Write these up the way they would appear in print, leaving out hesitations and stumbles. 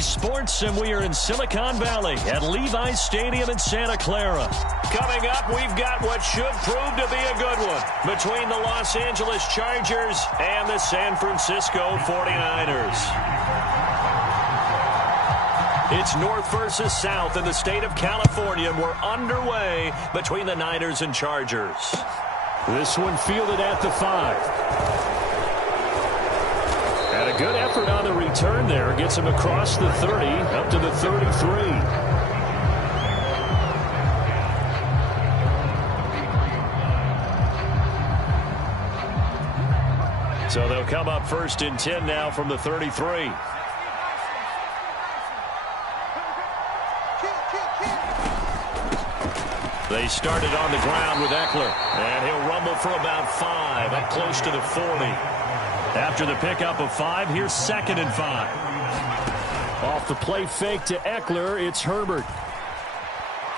Saturday Sports, and we are in Silicon Valley at Levi's Stadium in Santa Clara. Coming up, we've got what should prove to be a good one between the Los Angeles Chargers and the San Francisco 49ers. It's North versus South in the state of California, and we're underway between the Niners and Chargers. This one fielded at the 5. And a good effort on the return there. Gets him across the 30, up to the 33. So they'll come up 1st and 10 now from the 33. They started on the ground with Eckler, and he'll rumble for about 5, up close to the 40. After the pickup of 5, here's 2nd and 5. Off the play fake to Eckler, it's Herbert.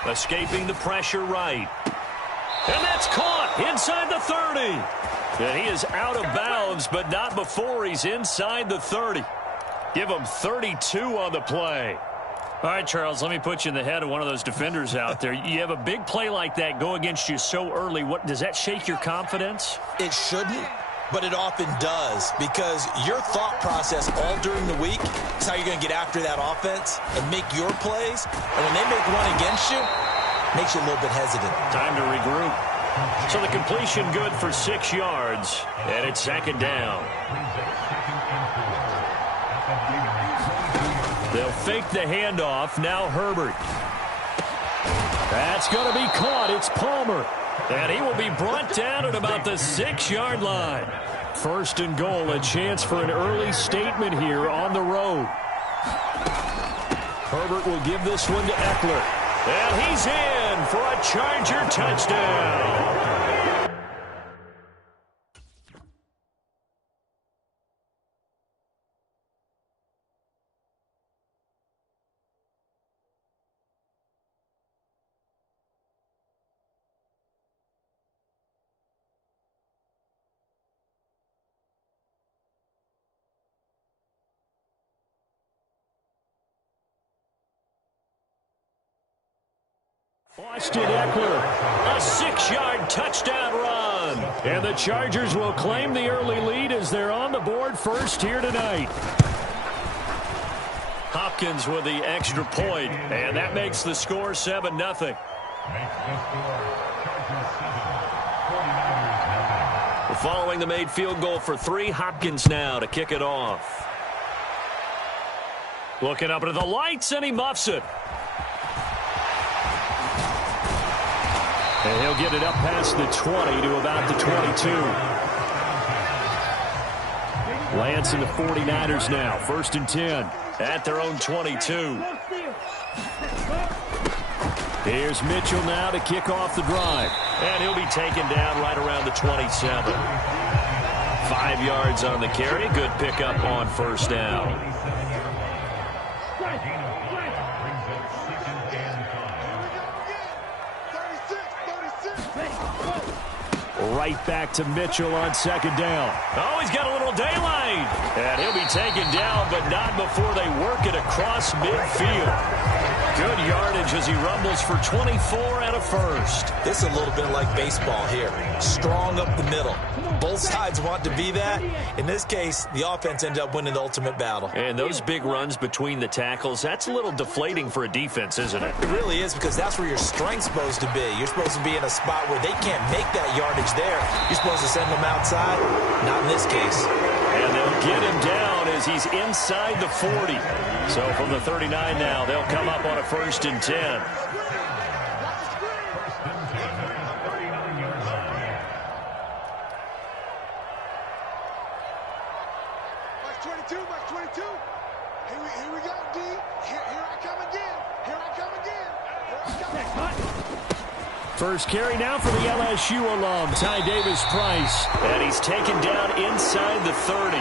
Escaping the pressure right. And that's caught inside the 30. And he is out of bounds, but not before he's inside the 30. Give him 32 on the play. All right, Charles, let me put you in the head of one of those defenders out there. You have a big play like that go against you so early. What does that shake your confidence? It shouldn't, but it often does, because your thought process all during the week is how you're going to get after that offense and make your plays. And when they make one against you, it makes you a little bit hesitant. Time to regroup. So the completion good for 6 yards, and it's 2nd down. They'll fake the handoff. Now Herbert. That's going to be caught. It's Palmer. And he will be brought down at about the 6-yard line. 1st and goal, a chance for an early statement here on the road. Herbert will give this one to Eckler. And he's in for a Charger touchdown. Austin Eckler, a 6-yard touchdown run. And the Chargers will claim the early lead as they're on the board first here tonight. Hopkins with the extra point, and that makes the score 7-0. Following the made field goal for 3, Hopkins now to kick it off. Looking up into the lights, and he muffs it. And he'll get it up past the 20 to about the 22. Lance and the 49ers now. 1st and 10 at their own 22. Here's Mitchell now to kick off the drive. And he'll be taken down right around the 27. 5 yards on the carry. Good pickup on 1st down. Right back to Mitchell on 2nd down. Oh, he's got a little daylight. And he'll be taken down, but not before they work it across midfield. Good yardage as he rumbles for 24 and a 1st. This is a little bit like baseball here. Strong up the middle. Both sides want to be that. In this case, the offense ended up winning the ultimate battle. And those big runs between the tackles, that's a little deflating for a defense, isn't it? It really is, because that's where your strength's supposed to be. You're supposed to be in a spot where they can't make that yardage there. You're supposed to send them outside. Not in this case. And they'll get him down as he's inside the 40. So from the 39 now, they'll come up on a 1st and 10. First carry now for the LSU alum, Ty Davis-Price. And he's taken down inside the 30.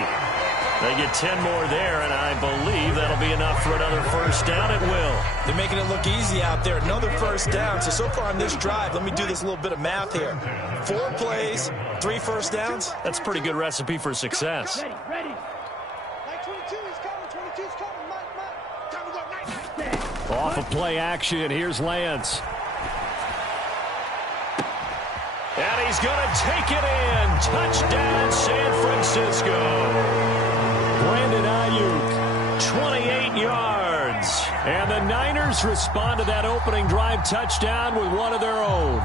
They get 10 more there, and I believe that'll be enough for another 1st down. It will. They're making it look easy out there. Another 1st down. So far on this drive, let me do this little bit of math here. 4 plays, 3 1st downs. That's a pretty good recipe for success. Ready. 22 is coming. 22 is coming. Mike. Off of play action, here's Lance. And he's going to take it in. Touchdown, San Francisco. Brandon Ayuk, 28 yards. And the Niners respond to that opening drive touchdown with one of their own.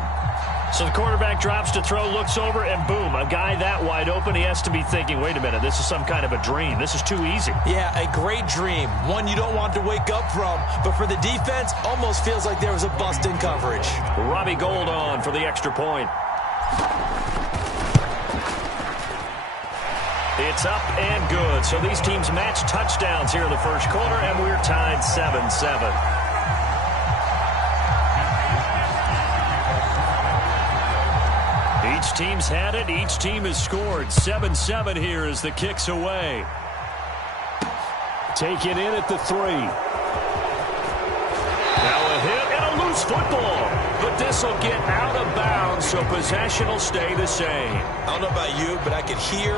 So the quarterback drops to throw, looks over, and boom, a guy that wide open, he has to be thinking, wait a minute, this is some kind of a dream. This is too easy. Yeah, a great dream. One you don't want to wake up from. But for the defense, almost feels like there was a bust in coverage. Robbie Gould on for the extra point. It's up and good. So these teams match touchdowns here in the first quarter, and we're tied 7-7. Each team's had it. Each team has scored. 7-7 here as the kick's away. Taken in at the 3. Now a hit and a loose football. But this will get out of bounds, so possession will stay the same. I don't know about you, but I can hear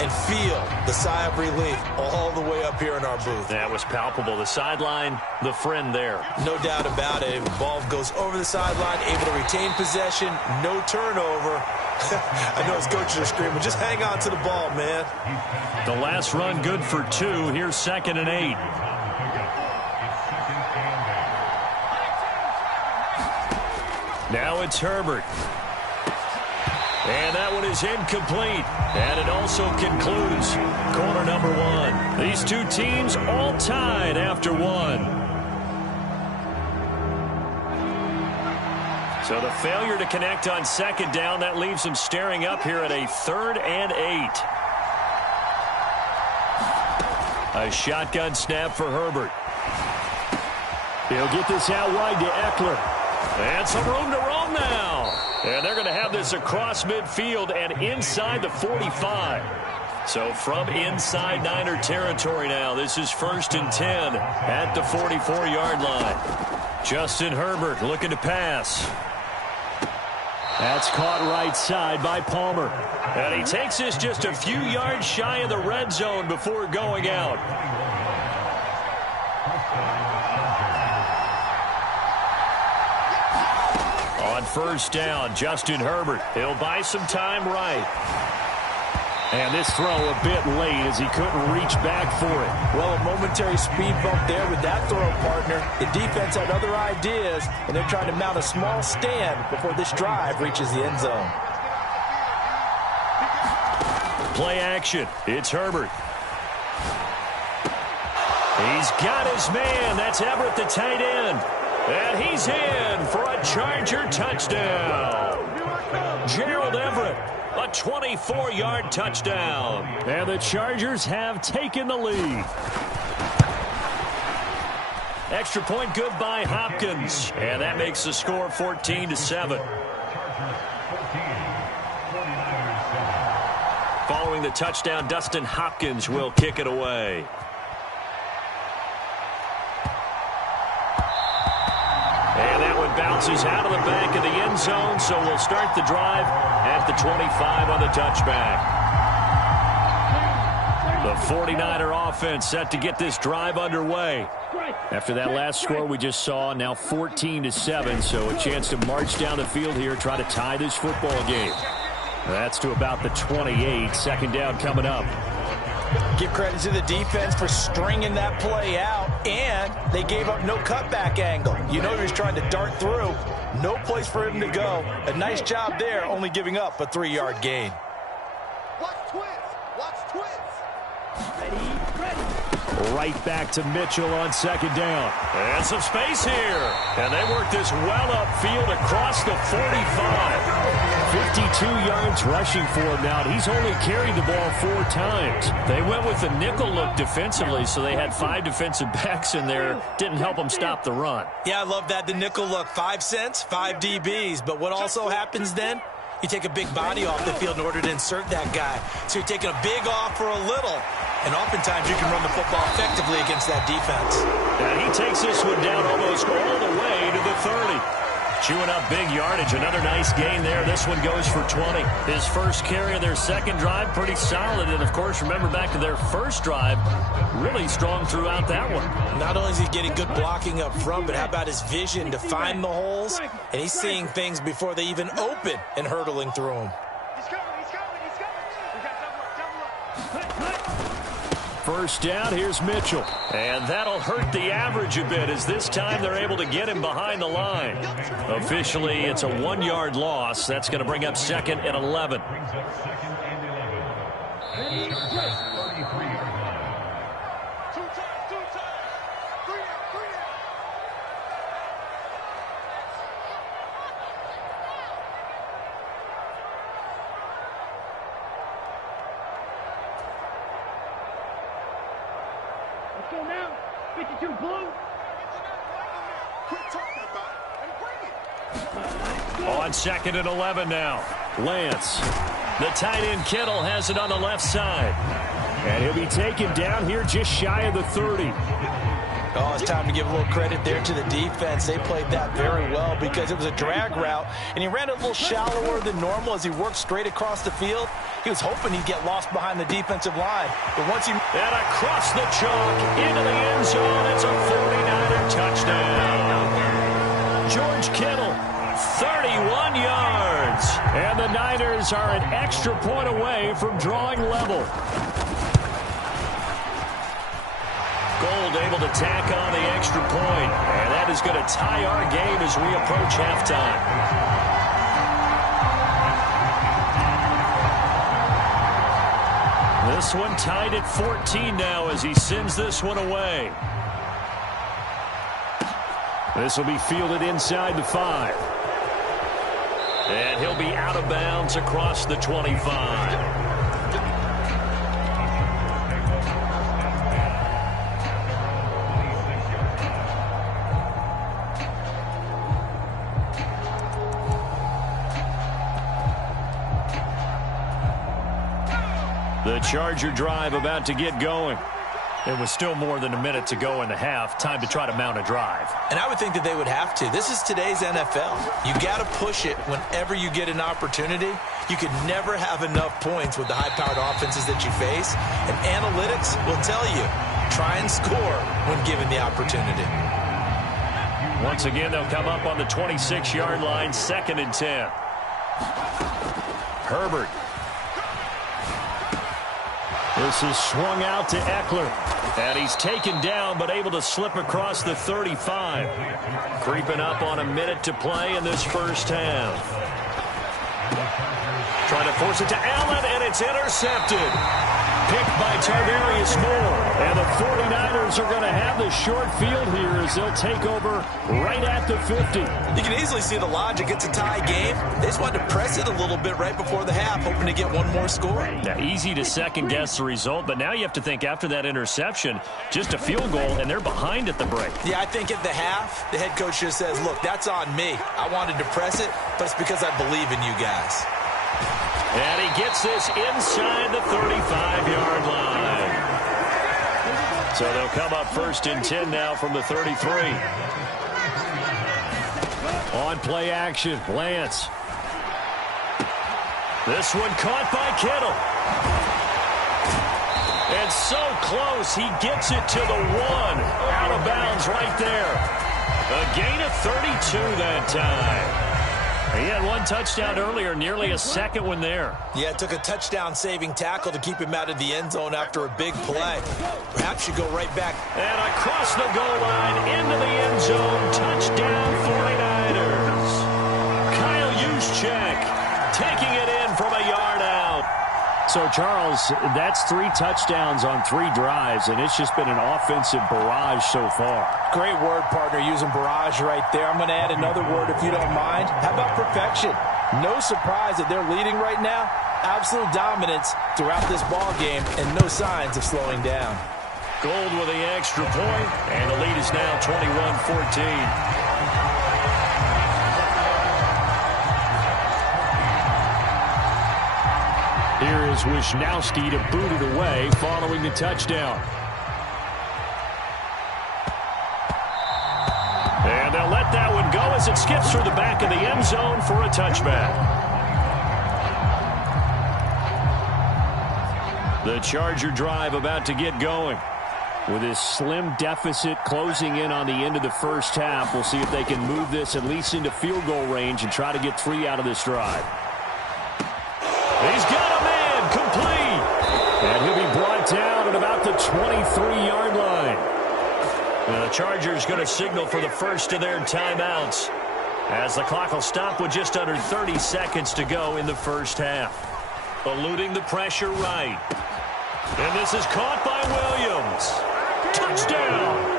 and feel the sigh of relief all the way up here in our booth. That was palpable. The sideline, the friend there. No doubt about it. The ball goes over the sideline, able to retain possession, no turnover. I know his coaches are screaming, just hang on to the ball, man. The last run good for 2. Here's 2nd and 8. Now it's Herbert. And that one is incomplete. And it also concludes quarter number 1. These two teams all tied after 1. So the failure to connect on 2nd down, that leaves them staring up here at a 3rd and 8. A shotgun snap for Herbert. He'll get this out wide to Eckler. And some room to roam now. And they're going to have this across midfield and inside the 45. So from inside Niner territory now, this is 1st and 10 at the 44-yard line. Justin Herbert looking to pass. That's caught right side by Palmer. And he takes this just a few yards shy of the red zone before going out. On 1st down, Justin Herbert. He'll buy some time right. And this throw a bit late as he couldn't reach back for it. Well, a momentary speed bump there with that throw, partner. The defense had other ideas, and they're trying to mount a small stand before this drive reaches the end zone. Play action. It's Herbert. He's got his man. That's Everett, the tight end. And he's in for a Charger touchdown. Gerald Everett, a 24-yard touchdown. And the Chargers have taken the lead. Extra point good by Hopkins. And that makes the score 14-7. Following the touchdown, Dustin Hopkins will kick it away. And that one bounces out of the back of the end zone, so we'll start the drive at the 25 on the touchback. The 49er offense set to get this drive underway. After that last score we just saw, now 14-7, so a chance to march down the field here, try to tie this football game. That's to about the 28, 2nd down coming up. Give credit to the defense for stringing that play out, and they gave up no cutback angle. You know he was trying to dart through. No place for him to go. A nice job there, only giving up a 3-yard gain. Watch twins. Watch twins. Ready. Right back to Mitchell on 2nd down. And some space here. And they work this well upfield across the 45. 52 yards rushing for him now. He's only carried the ball 4 times. They went with the nickel look defensively, so they had 5 defensive backs in there. Didn't help them stop the run. Yeah, I love that. The nickel look, 5 cents, 5 DBs. But what also happens then? You take a big body off the field in order to insert that guy. So you're taking a big off for a little. And oftentimes you can run the football effectively against that defense. And he takes this one down almost all the way to the 30. Chewing up big yardage. Another nice gain there. This one goes for 20. His first carry of their second drive, pretty solid. And, of course, remember back to their first drive, really strong throughout that one. Not only is he getting good blocking up front, but how about his vision to find the holes? And he's seeing things before they even open and hurdling through them. First down, here's Mitchell. And that'll hurt the average a bit as this time they're able to get him behind the line. Officially, it's a 1-yard loss. That's going to bring up 2nd and 11. Go now. 52 blue. Quit talking about it and bring it. On 2nd and 11 now. Lance. The tight end Kittle has it on the left side. And he'll be taken down here just shy of the 30. Oh, it's time to give a little credit there to the defense. They played that very well because it was a drag route, and he ran a little shallower than normal as he worked straight across the field. He was hoping he'd get lost behind the defensive line. But once he... And across the chalk, into the end zone, it's a 49er touchdown. George Kittle, 31 yards. And the Niners are an extra point away from drawing level. Gold able to tack on the extra point. And that is going to tie our game as we approach halftime. This one tied at 14 now as he sends this one away. This will be fielded inside the 5. And he'll be out of bounds across the 25. The Charger drive about to get going. It was still more than a minute to go in the half. Time to try to mount a drive. And I would think that they would have to. This is today's NFL. You got to push it whenever you get an opportunity. You could never have enough points with the high-powered offenses that you face. And analytics will tell you, try and score when given the opportunity. Once again, they'll come up on the 26-yard line, 2nd and 10. Herbert. This is swung out to Eckler. And he's taken down, but able to slip across the 35. Creeping up on a minute to play in this first half. Trying to force it to Allen, and it's intercepted. Picked by Tarvarius Moore. And the 49ers are going to have the short field here as they'll take over right at the 50. You can easily see the logic. It's a tie game. They just wanted to press it a little bit right before the half, hoping to get one more score. Now, easy to second-guess the result, but now you have to think after that interception, just a field goal, and they're behind at the break. Yeah, I think at the half, the head coach just says, look, that's on me. I wanted to press it, but it's because I believe in you guys. And he gets this inside the 35-yard line. So they'll come up 1st and 10 now from the 33. On play action, Lance. This one caught by Kittle. And so close, he gets it to the 1. Out of bounds right there. A gain of 32 that time. He had one touchdown earlier, nearly a second one there. Yeah, it took a touchdown-saving tackle to keep him out of the end zone after a big play. Perhaps you go right back. And across the goal line, into the end zone, touchdown 49ers. Kyle Juszczyk taking it in from a yard out. So, Charles, that's 3 touchdowns on 3 drives, and it's just been an offensive barrage so far. Great word, partner, using barrage right there. I'm going to add another word if you don't mind. How about perfection? No surprise that they're leading right now. Absolute dominance throughout this ball game and no signs of slowing down. Gold with the extra point, and the lead is now 21-14. Here is Wisnowski to boot it away following the touchdown. And they'll let that one go as it skips through the back of the end zone for a touchback. The Charger drive about to get going. With this slim deficit closing in on the end of the first half, we'll see if they can move this at least into field goal range and try to get 3 out of this drive. He's got a man complete. And he'll be brought down at about the 23-yard line. And the Chargers going to signal for the first of their timeouts as the clock will stop with just under 30 seconds to go in the first half. Eluding the pressure right. And this is caught by Williams. Touchdown!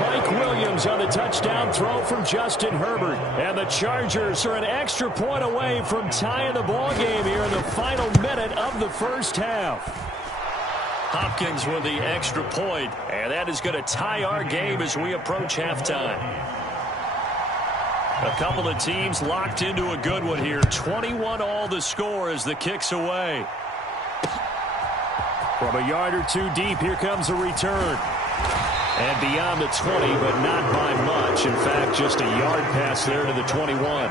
Mike Williams on the touchdown throw from Justin Herbert. And the Chargers are an extra point away from tying the ball game here in the final minute of the first half. Hopkins with the extra point, and that is going to tie our game as we approach halftime. A couple of teams locked into a good one here. 21-all the score as the kick's away. From a yard or two deep, here comes a return. And beyond the 20, but not by much. In fact, just a yard pass there to the 21.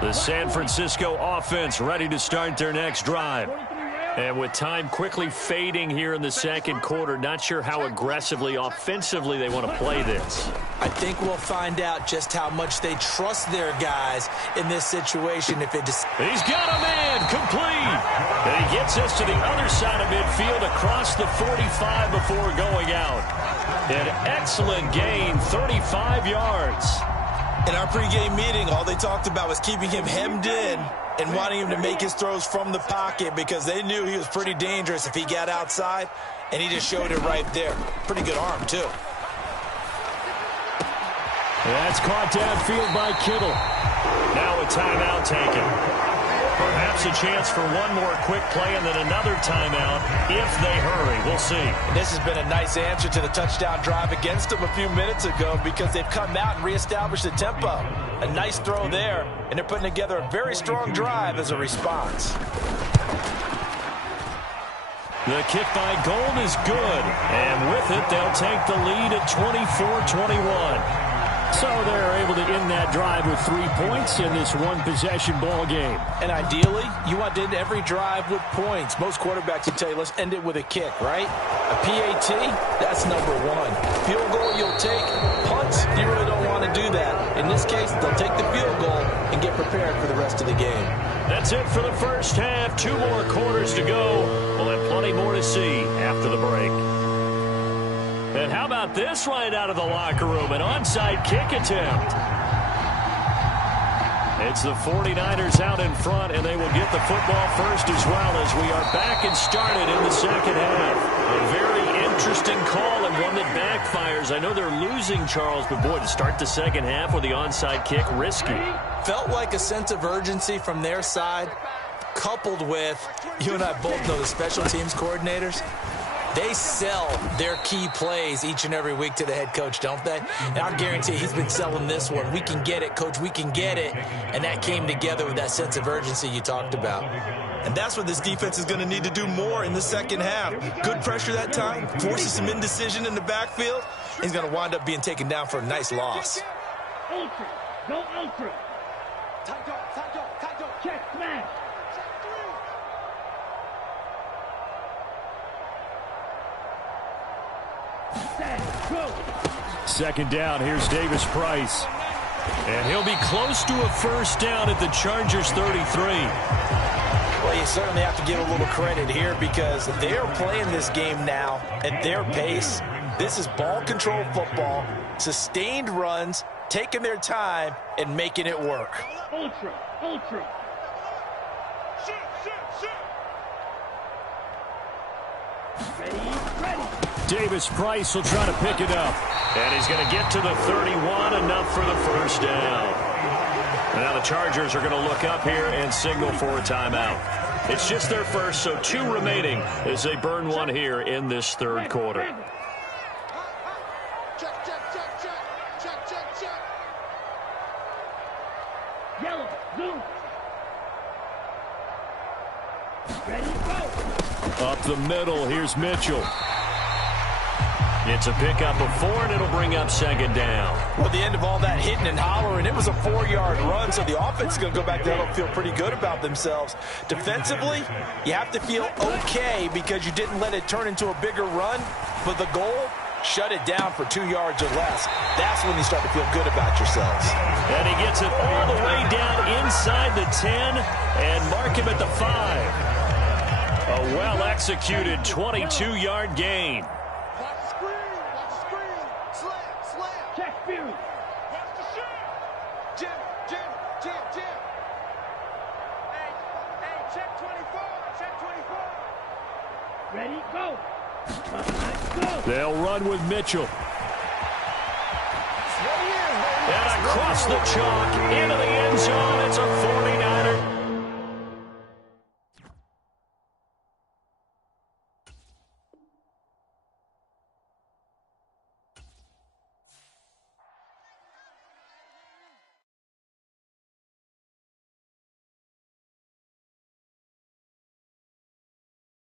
The San Francisco offense ready to start their next drive. And with time quickly fading here in the second quarter, not sure how aggressively, offensively they want to play this. I think we'll find out just how much they trust their guys in this situation. He's got a man complete. And he gets us to the other side of midfield across the 45 before going out. An excellent gain, 35 yards. In our pregame meeting, all they talked about was keeping him hemmed in and wanting him to make his throws from the pocket because they knew he was pretty dangerous if he got outside, and he just showed it right there. Pretty good arm, too. That's caught downfield by Kittle. Now a timeout taken. Perhaps a chance for one more quick play and then another timeout if they hurry. We'll see. And this has been a nice answer to the touchdown drive against them a few minutes ago because they've come out and reestablished the tempo. A nice throw there, and they're putting together a very strong drive as a response. The kick by Gold is good, and with it, they'll take the lead at 24-21. So they're able to end that drive with 3 points in this one-possession ball game. And ideally, you want to end every drive with points. Most quarterbacks will tell you, let's end it with a kick, right? A PAT, that's number one. Field goal, you'll take. Punts, you really don't want to do that. In this case, they'll take the field goal and get prepared for the rest of the game. That's it for the first half. 2 more quarters to go. We'll have plenty more to see after the break. And how about this right out of the locker room? An onside kick attempt. It's the 49ers out in front, and they will get the football first as well as we are back and started in the second half. A very interesting call and one that backfires. I know they're losing, Charles, but boy, to start the second half with the onside kick, risky. Felt like a sense of urgency from their side, coupled with, you and I both know the special teams coordinators. They sell their key plays each and every week to the head coach, don't they? And I guarantee he's been selling this one. We can get it, coach, we can get it. And that came together with that sense of urgency you talked about. And that's what this defense is going to need to do more in the second half. Good pressure that time, forces some indecision in the backfield. He's going to wind up being taken down for a nice loss. Ultra. Go ultra. Tight up. Check, smash. Second down, here's Davis Price. And he'll be close to a first down at the Chargers 33. Well, you certainly have to give a little credit here because they're playing this game now at their pace. This is ball control football, sustained runs, taking their time and making it work. Ultra. Ready. Davis Price will try to pick it up. And he's going to get to the 31, enough for the first down. Now the Chargers are going to look up here and signal for a timeout. It's just their first, so 2 remaining as they burn one here in this third quarter. Yellow, zoom. Up the middle, here's Mitchell. It's a pickup of 4, and it'll bring up second down. Well, at the end of all that hitting and hollering, it was a 4-yard run, so the offense is going to go back there and feel pretty good about themselves. Defensively, you have to feel okay because you didn't let it turn into a bigger run, but the goal, shut it down for 2 yards or less. That's when you start to feel good about yourselves. And he gets it all the way down inside the 10 and mark him at the 5. A well-executed 22-yard gain. Ready, go. They'll run with Mitchell. And across the chalk into the end zone. It's a 40